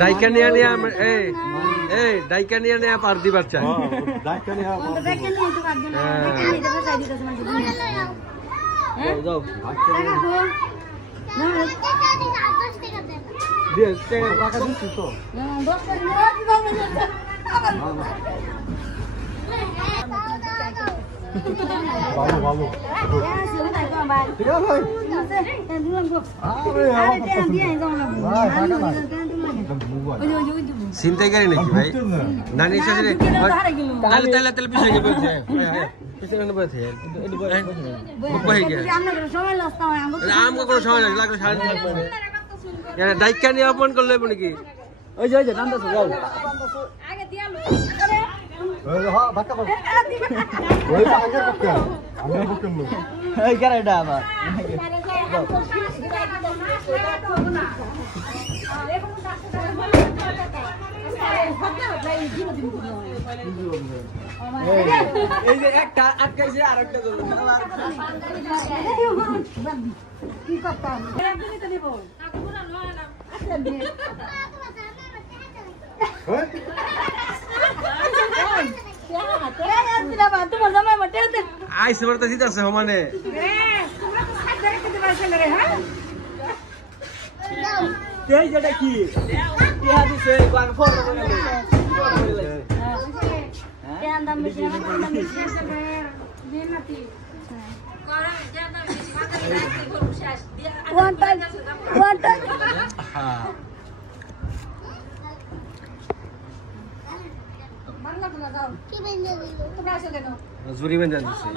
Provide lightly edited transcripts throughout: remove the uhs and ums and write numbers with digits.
ডাইকা নিয়ে ডাইকা নিয়ে নেয়া পার দিবার চাই ভালো ভালো চিন্তাই করি নাকি ভাই নানি সাথে তাহলে তাহলে তাহলে পিছিয়ে গিয়ে বলছে পিছনে বলছে আমকে কোনো সময় লাগে লাগলে সাড়ে ডাইকা নিয়ে অপমান করলে নাকি ওই যে নামতেছে যাও এই কেরাটা আবার এই যে একটা আটকাইছে আর একটা কি করতাম আইসে বলতে জিতাছে মানে এই যেটা কি টিয়া দিছে কোন ফোন করে দাম বেশি জুরি বেন জানিছে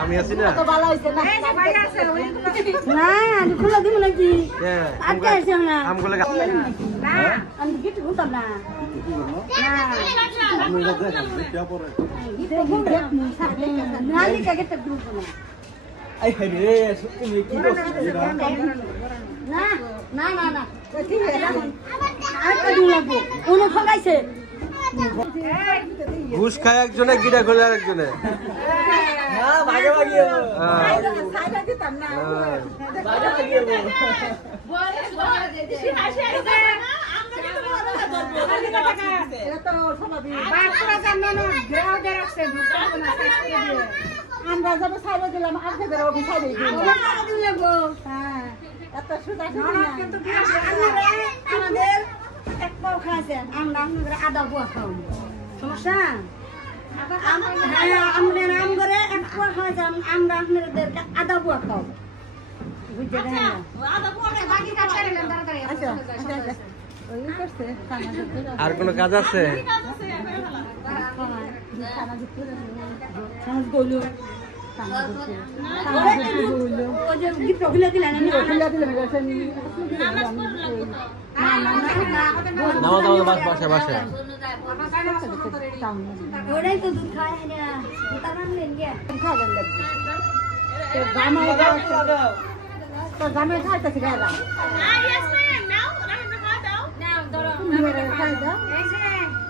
আমি আছি না খুলে দিব নাকি আমগুলো আই রে তুমি কি করছিস না না না না ঠিক আছে আর কত লাগবে উনি ঠকাইছে ঘুষ খায় একজনে গিরা খোলে আরেকজনে না ভাগে ভাগে সাইডা দিতাম না ভাগে ভাগে আমরা যাবো সাইডে দিলাম আজকে সাইডে দিলাম এত সুদা কিন্তু আমাদের এক পাও খাইছে আমরা আপনাদের আদা বুয়া খাও সমস্যা আমরা নাম করে এক পাও খাইছে আমরা আপনাদের আদা বুয়া খাও বুঝতে দেন আদা বুয়া বাকি কাজ করেন তাড়াতাড়ি আচ্ছা ওই করছে আর কোন কাজ আছে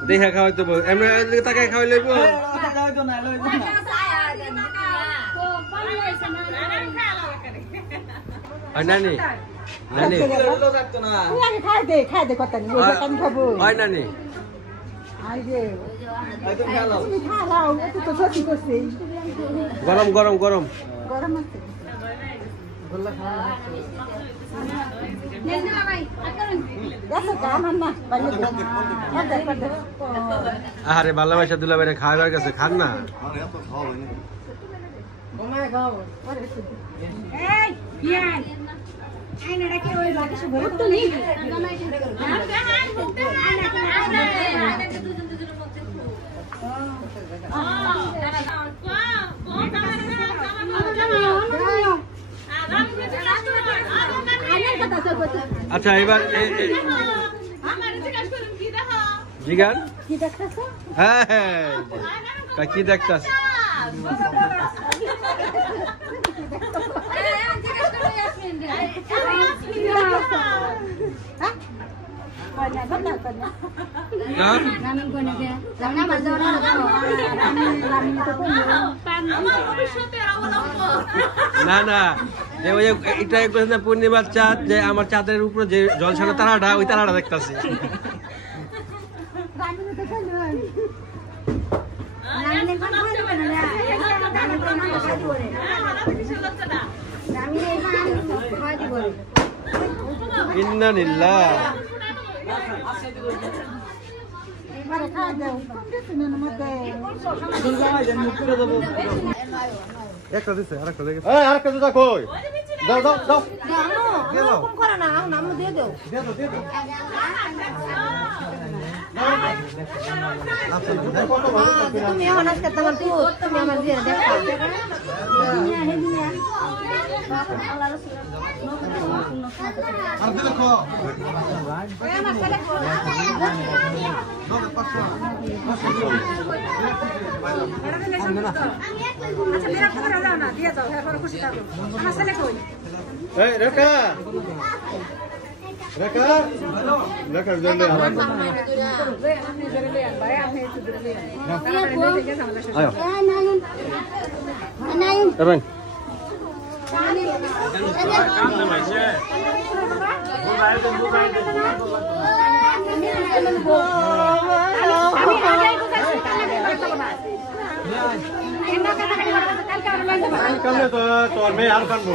দেখা খাওয়াই দেবো এমনি তাকে খাওয়াই লইব নানি নানি খাই দে কথা খাবো নানি গরম গরম গরম গরম আছে আরে ভালোবাসা দুলাভাইরে খাওয়াবার কাছে খান না আচ্ছা এবার জিগান হ্যাঁ হ্যাঁ কি দেখতাস Banyak benar benar. Hah? Namin ko na kaya. Lang naman daw na ako. Namin ito po. আমার ভবিষ্যতে আর ওলাম না না যে ওই এটা একবার না পূর্ণিমার চাঁদ যে আমার চাঁদের উপরে যে জলছানা তারাটা ওই তারাটা দেখতাছি Namin ito po. Namin ko na po na. Namin ko na po. Namin ko na po. ইন্নালিল্লাহ একটা দিছে আরেকটা লেগে এই আরেকটা জুতা কই দাও দাও দাও Ano? Kung kara na, namu দিয়ে দাও। তুমি এখন আজকে তোমার দুধ তুমি আমার দিয়ে দেখা আর দিলে কো আচ্ছা মেরা খবর হলো না দিয়ে দাও এখন খুশি থাকো আমার ছেলে কই এই রেখা রেখা রেখা জলদি আয় Evan কামনে তো তোর মেয়ে আর কানবো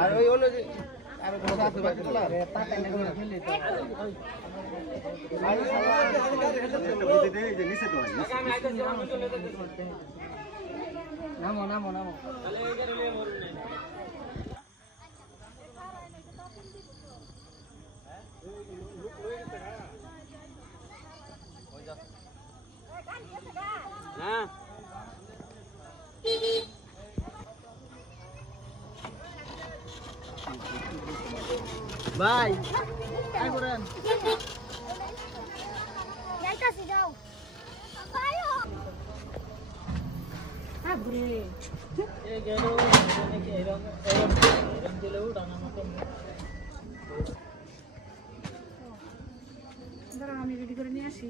আর ওই অন্য যে আর কোনো আছে ভাই তোলা পাতা না করে ফেললি তো নামো নামো নামো হ্যাঁ ভাই আই করেন যাইতাছি যাও আয়ো আবরে এই গেল নাকি এরকম দিলেও ডানা মতো দাঁড়া আমি রেডি করে নিয়ে আসি